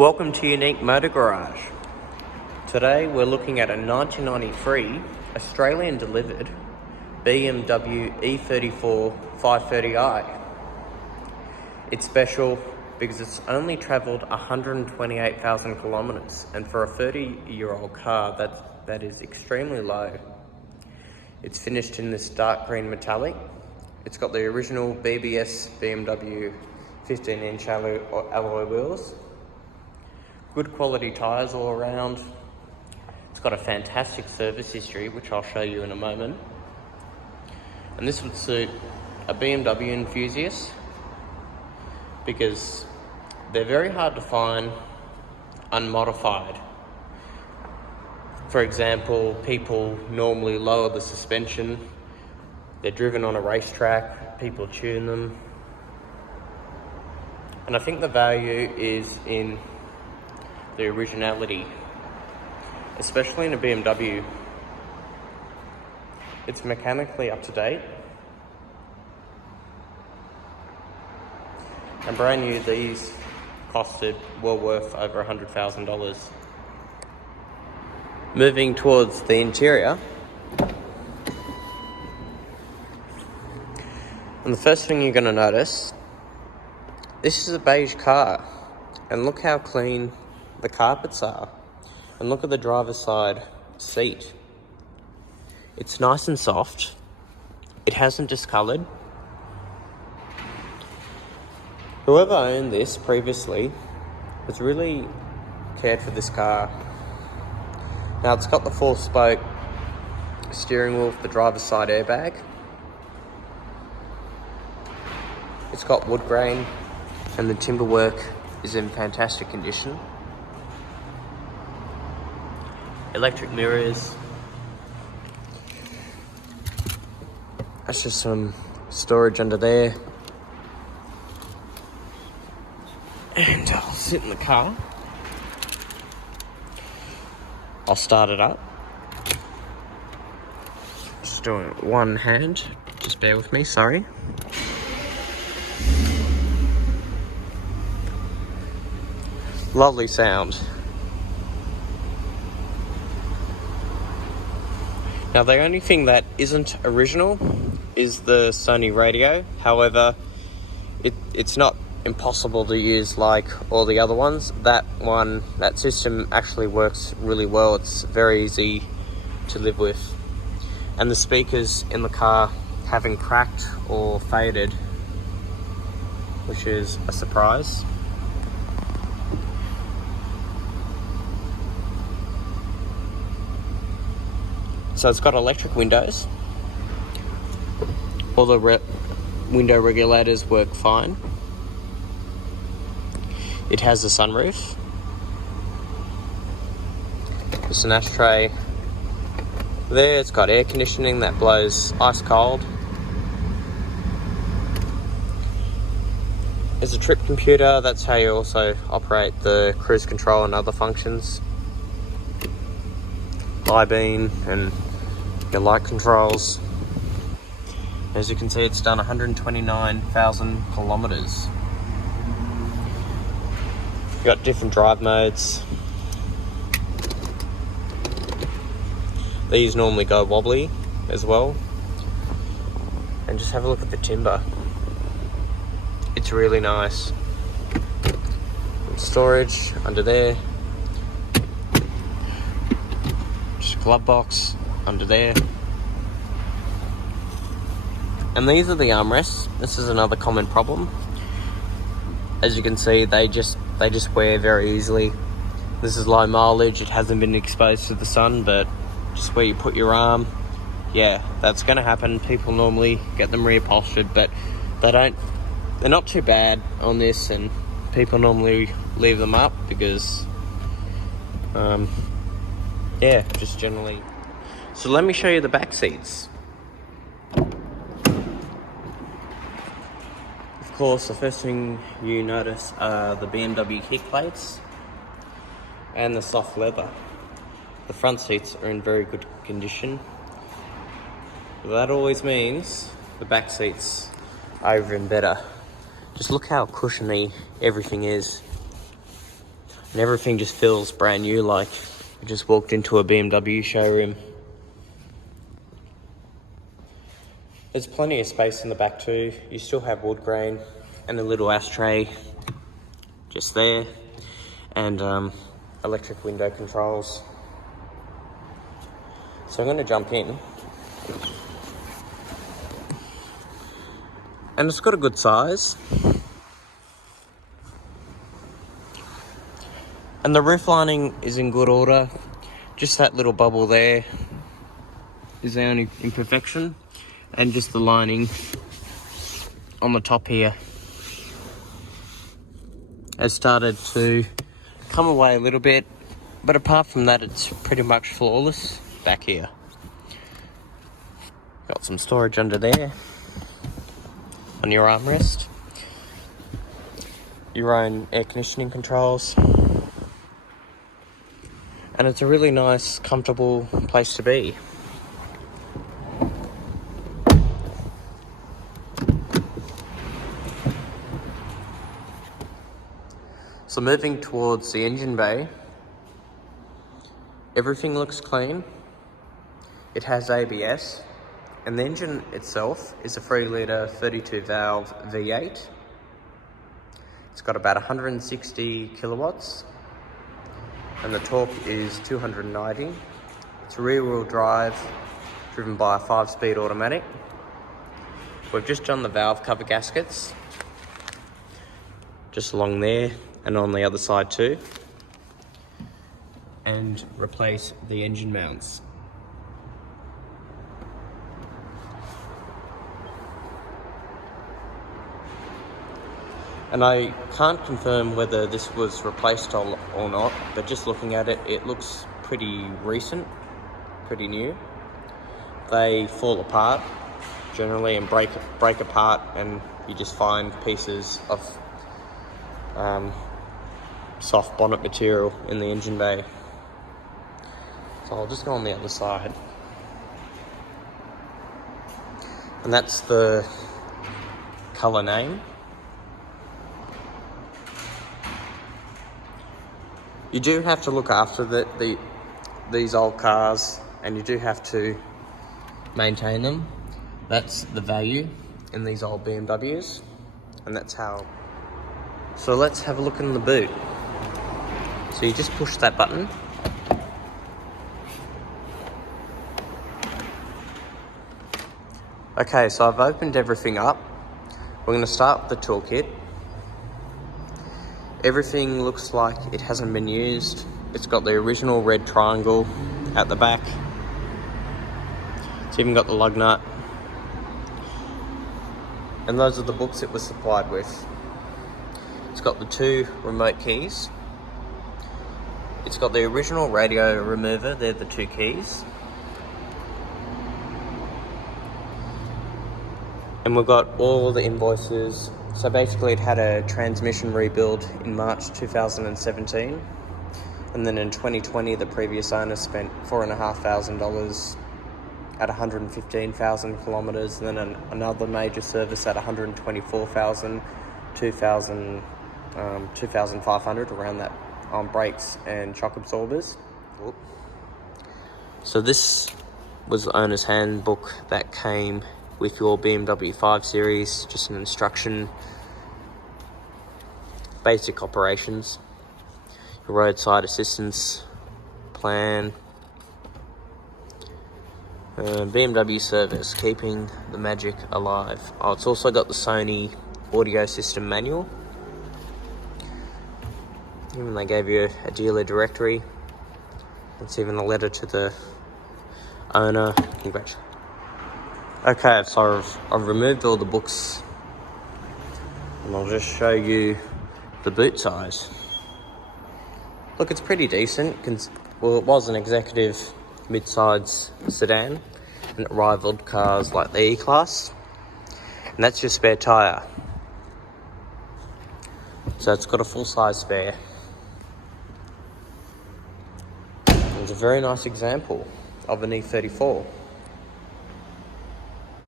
Welcome to Unique Motor Garage. Today we're looking at a 1993 Australian delivered BMW E34 530i. It's special because it's only travelled 128,000 kilometres, and for a 30-year-old car that is extremely low. It's finished in this dark green metallic. It's got the original BBS BMW 15-inch alloy wheels. Good quality tyres all around. It's got a fantastic service history, which I'll show you in a moment. And this would suit a BMW enthusiast because they're very hard to find unmodified. For example, people normally lower the suspension. They're driven on a racetrack, people tune them. And I think the value is in the originality, especially in a BMW. It's mechanically up to date. And brand new, these costed well worth over $100,000. Moving towards the interior. And the first thing you're going to notice, this is a beige car. And look how clean the carpets are. And look at the driver's side seat. It's nice and soft. It hasn't discoloured. Whoever owned this previously has really cared for this car. Now it's got the 4-spoke steering wheel for the driver's side airbag. It's got wood grain and the timber work is in fantastic condition. Electric mirrors. That's just some storage under there. And I'll sit in the car. I'll start it up. Just doing it one hand. Just bear with me, sorry. Lovely sound. Now the only thing that isn't original is the Sony radio. However, it's not impossible to use like all the other ones. That system actually works really well. It's very easy to live with. And the speakers in the car haven't cracked or faded, which is a surprise. So it's got electric windows. All the window regulators work fine. It has a sunroof. There's an ashtray there. It's got air conditioning that blows ice cold. There's a trip computer. That's how you also operate the cruise control and other functions. High beam and your light controls. As you can see, it's done 129,000 kilometers. You've got different drive modes. These normally go wobbly as well. And just have a look at the timber. It's really nice. Storage under there. Just a glove box under there. And these are the armrests. This is another common problem. As you can see, they just wear very easily. This is low mileage, it hasn't been exposed to the sun, but just where you put your arm, yeah, that's going to happen. People normally get them reupholstered, but they're not too bad on this, and people normally leave them up because yeah, just generally. So let me show you the back seats. Of course, the first thing you notice are the BMW kick plates and the soft leather. The front seats are in very good condition. That always means the back seats are even better. Just look how cushiony everything is. And everything just feels brand new, like you just walked into a BMW showroom. There's plenty of space in the back too. You still have wood grain and a little ashtray just there, and electric window controls. So I'm going to jump in. And it's got a good size. And the roof lining is in good order. Just that little bubble there is the only imperfection. And just the lining on the top here has started to come away a little bit. But apart from that, it's pretty much flawless back here. Got some storage under there on your armrest. Your own air conditioning controls. And it's a really nice, comfortable place to be. So moving towards the engine bay, everything looks clean. It has ABS, and the engine itself is a 3-litre 32 valve V8. It's got about 160 kilowatts, and the torque is 290. It's rear-wheel drive, driven by a 5-speed automatic. We've just done the valve cover gaskets, just along there and on the other side too, and replace the engine mounts. And I can't confirm whether this was replaced or not, but just looking at it, it looks pretty recent, pretty new. They fall apart generally and break apart, and you just find pieces of soft bonnet material in the engine bay. So I'll just go on the other side. And that's the colour name. You do have to look after these old cars, and you do have to maintain them. That's the value in these old BMWs, and that's how. So let's have a look in the boot. So you just push that button. Okay, so I've opened everything up. We're going to start with the toolkit. Everything looks like it hasn't been used. It's got the original red triangle at the back. It's even got the lug nut. And those are the books it was supplied with. It's got the 2 remote keys. It's got the original radio remover, they're the 2 keys. And we've got all the invoices. So basically it had a transmission rebuild in March 2017. And then in 2020, the previous owner spent $4,500 at 115,000 kilometres. And then another major service at 124,000, 2,500 around that on brakes and shock absorbers. Oop. So this was the owner's handbook that came with your BMW 5 Series, just an instruction, basic operations, your roadside assistance plan, BMW service, keeping the magic alive. Oh, it's also got the Sony audio system manual. Even they gave you a dealer directory. It's even a letter to the owner. Congratulations. Okay, so I've removed all the books, and I'll just show you the boot size. Look, it's pretty decent. Well, it was an executive mid-size sedan, and it rivaled cars like the E-Class, and that's your spare tyre. So it's got a full-size spare. It's a very nice example of an E34.